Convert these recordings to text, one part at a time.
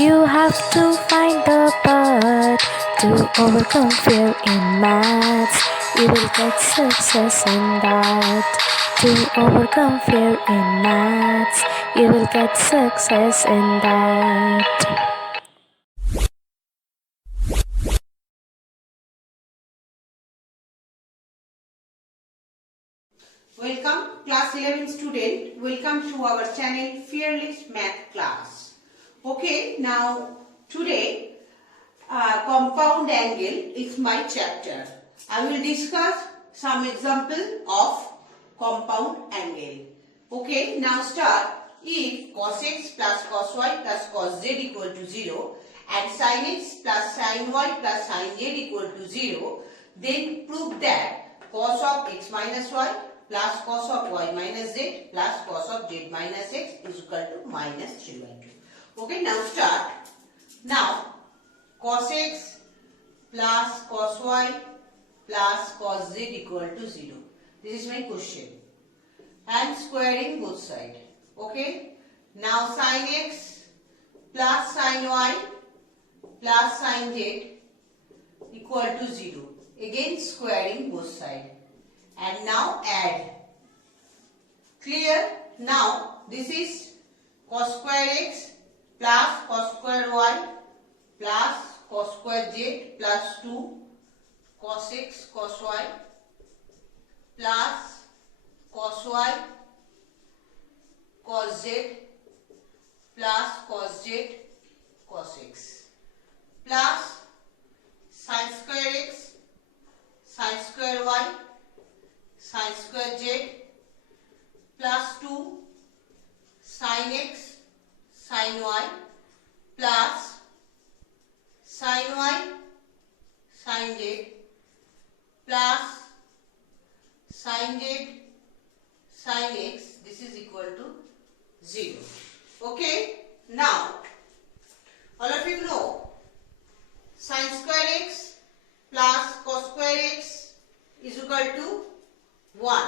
You have to find the path to overcome fear in maths. You will get success in that. To overcome fear in maths, you will get success in that. Welcome class 11 student, welcome to our channel Fearless Math class. Okay, now today compound angle is my chapter. I will discuss some example of compound angle. Okay, now start. If cos x plus cos y plus cos z equal to 0 and sin x plus sin y plus sin z equal to 0, then prove that cos of x minus y plus cos of y minus z plus cos of z minus x is equal to minus 3 by 2. Okay, now start. Now, cos x plus cos y plus cos z equal to 0. This is my question. And squaring both sides. Okay. Now, sin x plus sin y plus sin z equal to 0. Again, squaring both sides. And now add. Clear? Now this is cos square x plus cos square y plus cos square z plus 2 cos x cos y plus cos y cos z plus cos z cos x plus sin square x sin square y sin square z plus 2 sin x sin y plus sin y sin z plus sin z sin x. This is equal to 0. Okay. Now all of you know sin square x plus cos square x is equal to 1.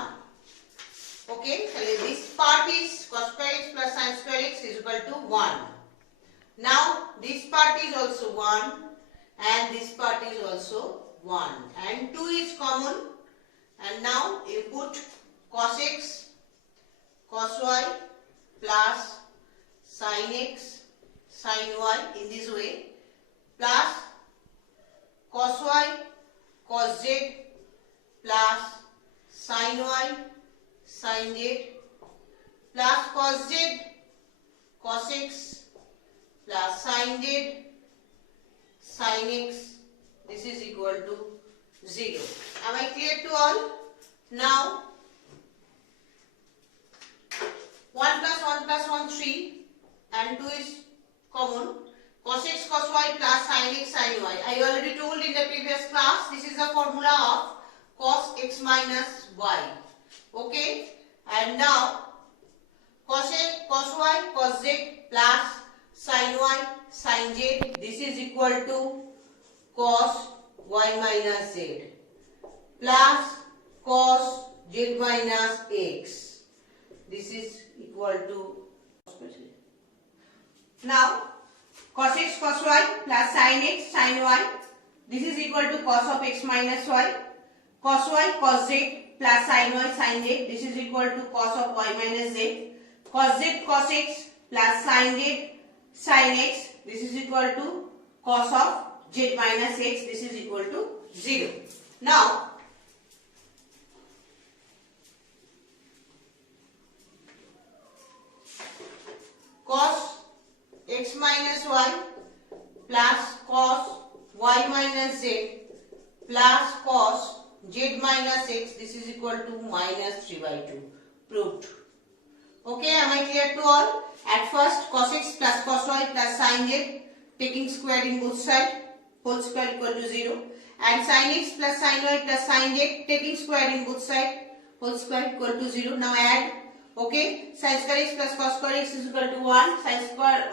Okay, so this part is cos square x plus sin square x is equal to 1. Now this part is also 1 and this part is also 1 and 2 is common, and now you put cos x cos y plus sin x sin y in this way plus cos y cos z plus sin y sin z plus cos z cos x plus sin z sin x. This is equal to 0. Am I clear to all? Now 1 plus 1 3 and 2 is common. Cos x cos y plus sin x sin y. I already told in the previous class, this is the formula of cos x minus y. Okay, and now cos x cos y cos z plus sin y sin z, this is equal to cos y minus z plus cos z minus x. This is equal to, now cos x cos y plus sin x sin y, this is equal to cos of x minus y, cos y cos z plus sin y sin z, this is equal to cos of y minus z, cos z cos x plus sin z sin x, this is equal to cos of z minus x, this is equal to 0. Now cos x minus y plus cos y minus z plus cos z minus x, this is equal to minus 3 by 2. Proved. Okay, am I clear to all? At first cos x plus cos y plus sin z, taking square in both sides, whole square equal to 0, and sin x plus sin y plus sin z, taking square in both sides, whole square equal to 0. Now add. Okay, sin square x plus cos square x is equal to 1, sin square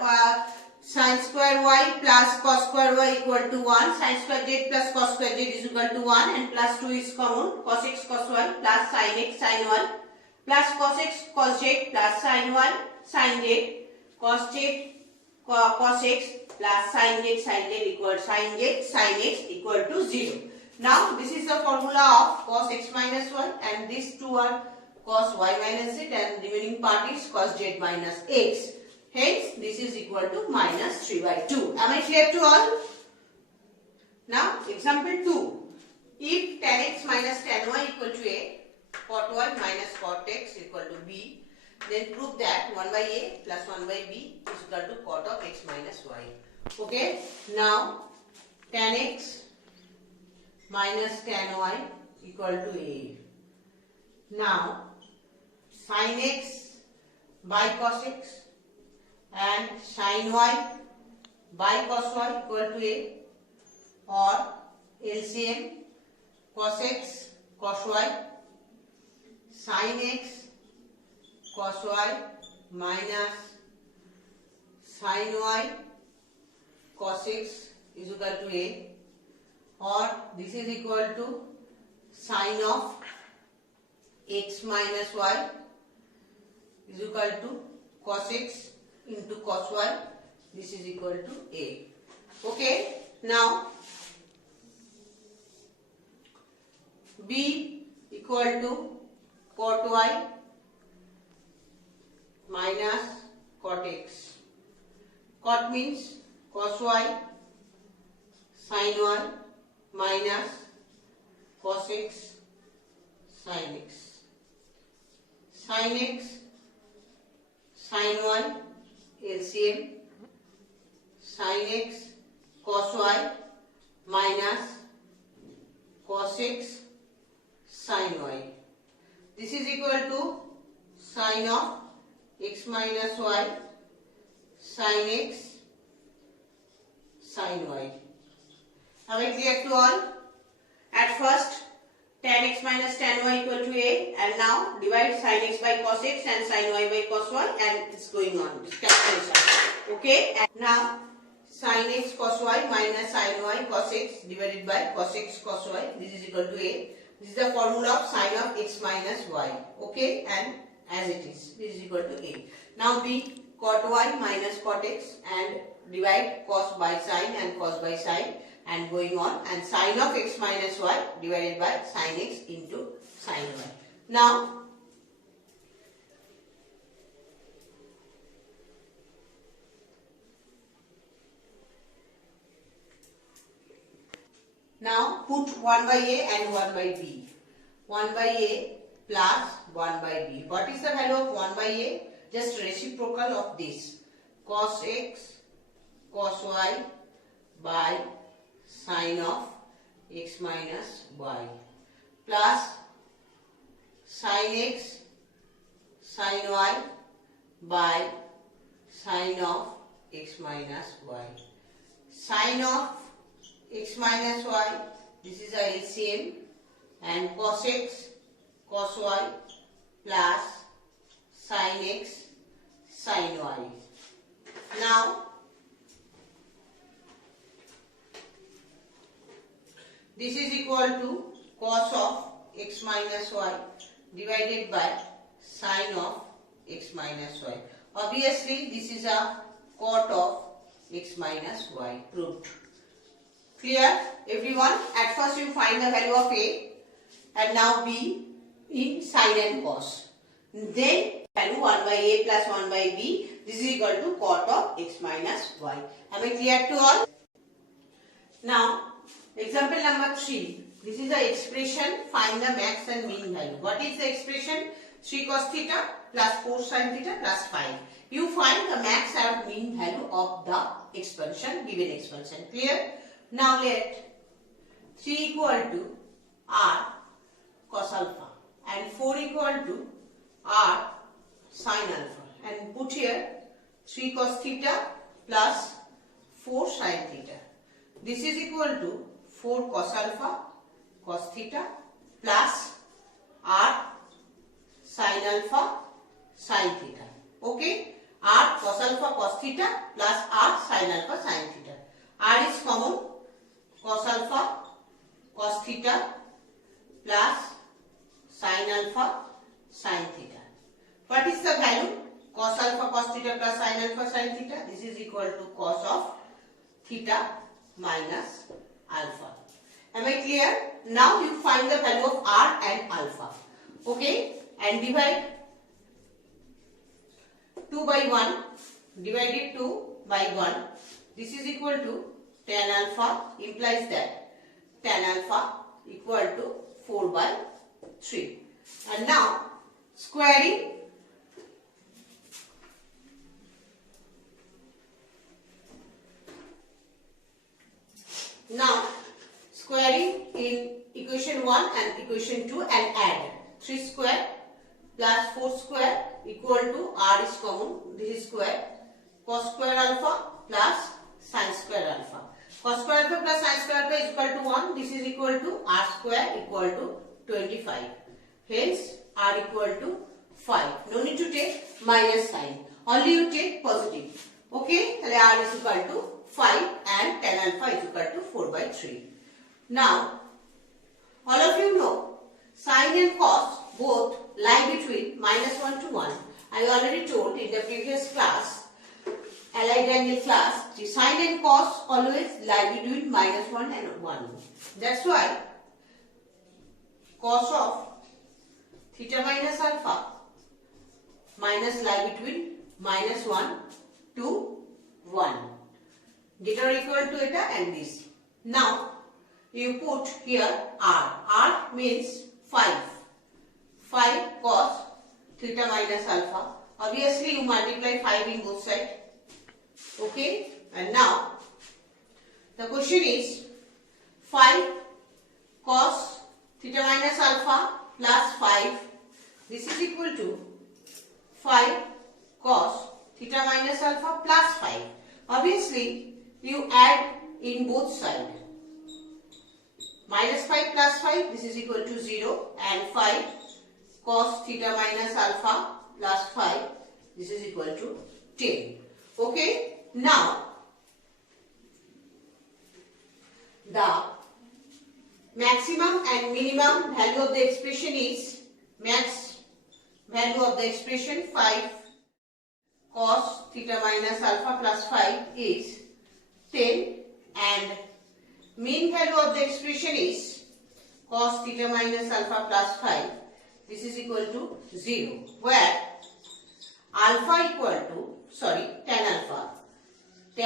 y plus cos square y equal to 1, sin square z plus cos square z is equal to 1, and plus 2 is common, cos x cos y plus sin x sin y plus cos x cos z plus sin y sin z cos z cos x plus sin z sin x equal to 0. Now this is the formula of cos x minus 1 and these two are cos y minus z and remaining part is cos z minus x. Hence this is equal to minus 3 by 2. Am I clear to all? Now example 2. If tan x minus tan y equal to a, cot y minus cot x equal to b, then prove that 1 by a plus 1 by b is equal to cot of x minus y. Okay. Now tan x minus tan y equal to a. Now sin x by cos x and sin y by cos y equal to a, or LCM cos x cos y sin x cos y minus sin y cos x is equal to a, or this is equal to sin of x minus y is equal to cos x into cos y, this is equal to a. Okay. Now b equal to cot y minus cot x. Cot means cos y sin y minus cos x sin x. Sin x sin y LCM sin x cos y minus cos x sin y. This is equal to sin of x minus y sin x sin y. Have I clear to all? At first tan x minus tan y equal to a, and now divide sin x by cos x and sin y by cos y, and it's going on. It's calculation. Okay. And now sin x cos y minus sin y cos x divided by cos x cos y. This is equal to a. This is the formula of sin of x minus y. Okay, and as it is, this is equal to a. Now b cot y minus cot x and divide cos by sin and cos by sin and going on, and sin of x minus y divided by sin x into sin y. Now put 1 by a and 1 by b. 1 by a plus 1 by b. What is the value of 1 by a? Just reciprocal of this. Cos x cos y by sin of x minus y plus sin x sin y by sin of x minus y. Sin of x minus y, this is a LCM, and cos x cos y plus sin x sin y. Now this is equal to cos of x minus y divided by sin of x minus y. Obviously this is a cot of x minus y, proved. Clear everyone? At first you find the value of a and now b in sin and cos. Then value 1 by a plus 1 by b, this is equal to cot of x minus y. Am I clear to all? Now example number 3. This is the expression, find the max and mean value. What is the expression? 3 cos theta plus 4 sin theta plus 5. You find the max and mean value of the expansion, given expansion. Clear? Now let 3 equal to r cos alpha and 4 equal to r sin alpha, and put here 3 cos theta plus 4 sin theta. This is equal to 4 cos alpha cos theta plus r sin alpha sin theta. Okay, r cos alpha cos theta plus r sin alpha sin theta. R is common, cos alpha cos theta plus sin alpha sin theta. What is the value? Cos alpha cos theta plus sin alpha sin theta. This is equal to cos of theta minus alpha. Am I clear? Now you find the value of r and alpha. Okay, and divide 2 by 1, divided 2 by 1. This is equal to tan alpha, implies that tan alpha equal to 4 by 3. And now squaring in equation 1 and equation 2 and add 3 square plus 4 square equal to r is common, this is square, cos square alpha plus sin square alpha. Cos square alpha plus sin square alpha is equal to 1, this is equal to r square equal to 25. Hence r equal to 5. No need to take minus sign, only you take positive. Okay, so r is equal to 5 and tan alpha is equal to 4 by 3. Now, all of you know sin and cos both lie between minus 1 to 1. I already told in the previous class, allied angle class, the sin and cos always lie between minus 1 and 1. That's why cos of theta minus alpha minus lie between minus 1 to 1. Get or equal to eta and this. Now, you put here r. R means 5. 5 cos theta minus alpha. Obviously, you multiply 5 in both sides. Okay. And now, the question is 5 cos theta minus alpha plus 5. This is equal to 5 cos theta minus alpha plus 5. Obviously, you add in both sides. Minus 5 plus 5, this is equal to 0, and 5 cos theta minus alpha plus 5, this is equal to 10. Okay, now the maximum and minimum value of the expression is, max value of the expression 5 cos theta minus alpha plus 5 is 10, and mean value of the expression is cos theta minus alpha plus 5. This is equal to 0, where alpha equal to, tan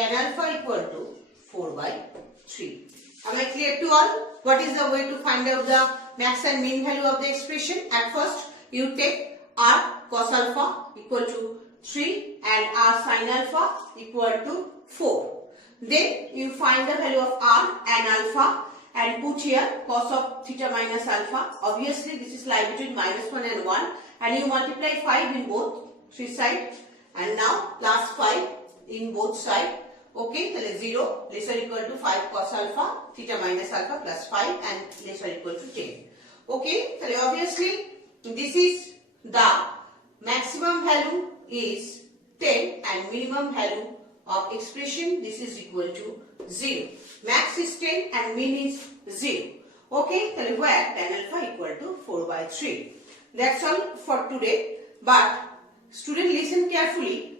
alpha equal to 4 by 3. Am I clear to all? What is the way to find out the max and mean value of the expression? At first, you take r cos alpha equal to 3 and r sin alpha equal to 4. Then you find the value of r and alpha and put here cos of theta minus alpha. Obviously, this is lie between minus 1 and 1, and you multiply 5 in both 3 sides, and now plus 5 in both sides. Okay, so 0 less or equal to 5 cos alpha theta minus alpha plus 5 and less or equal to 10. Okay, so obviously this is the maximum value is 10 and minimum value of expression, this is equal to 0. Max is 10 and min is 0. Okay, so where tan alpha equal to 4 by 3. That's all for today. But student, listen carefully.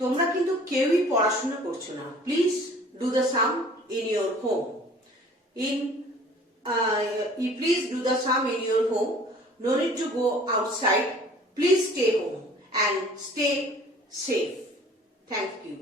তোমরা কিন্তু কেউই পড়াশোনা করছো না। Please do the sum in your home. Please do the sum in your home. No need to go outside. Please stay home and stay safe. Thank you.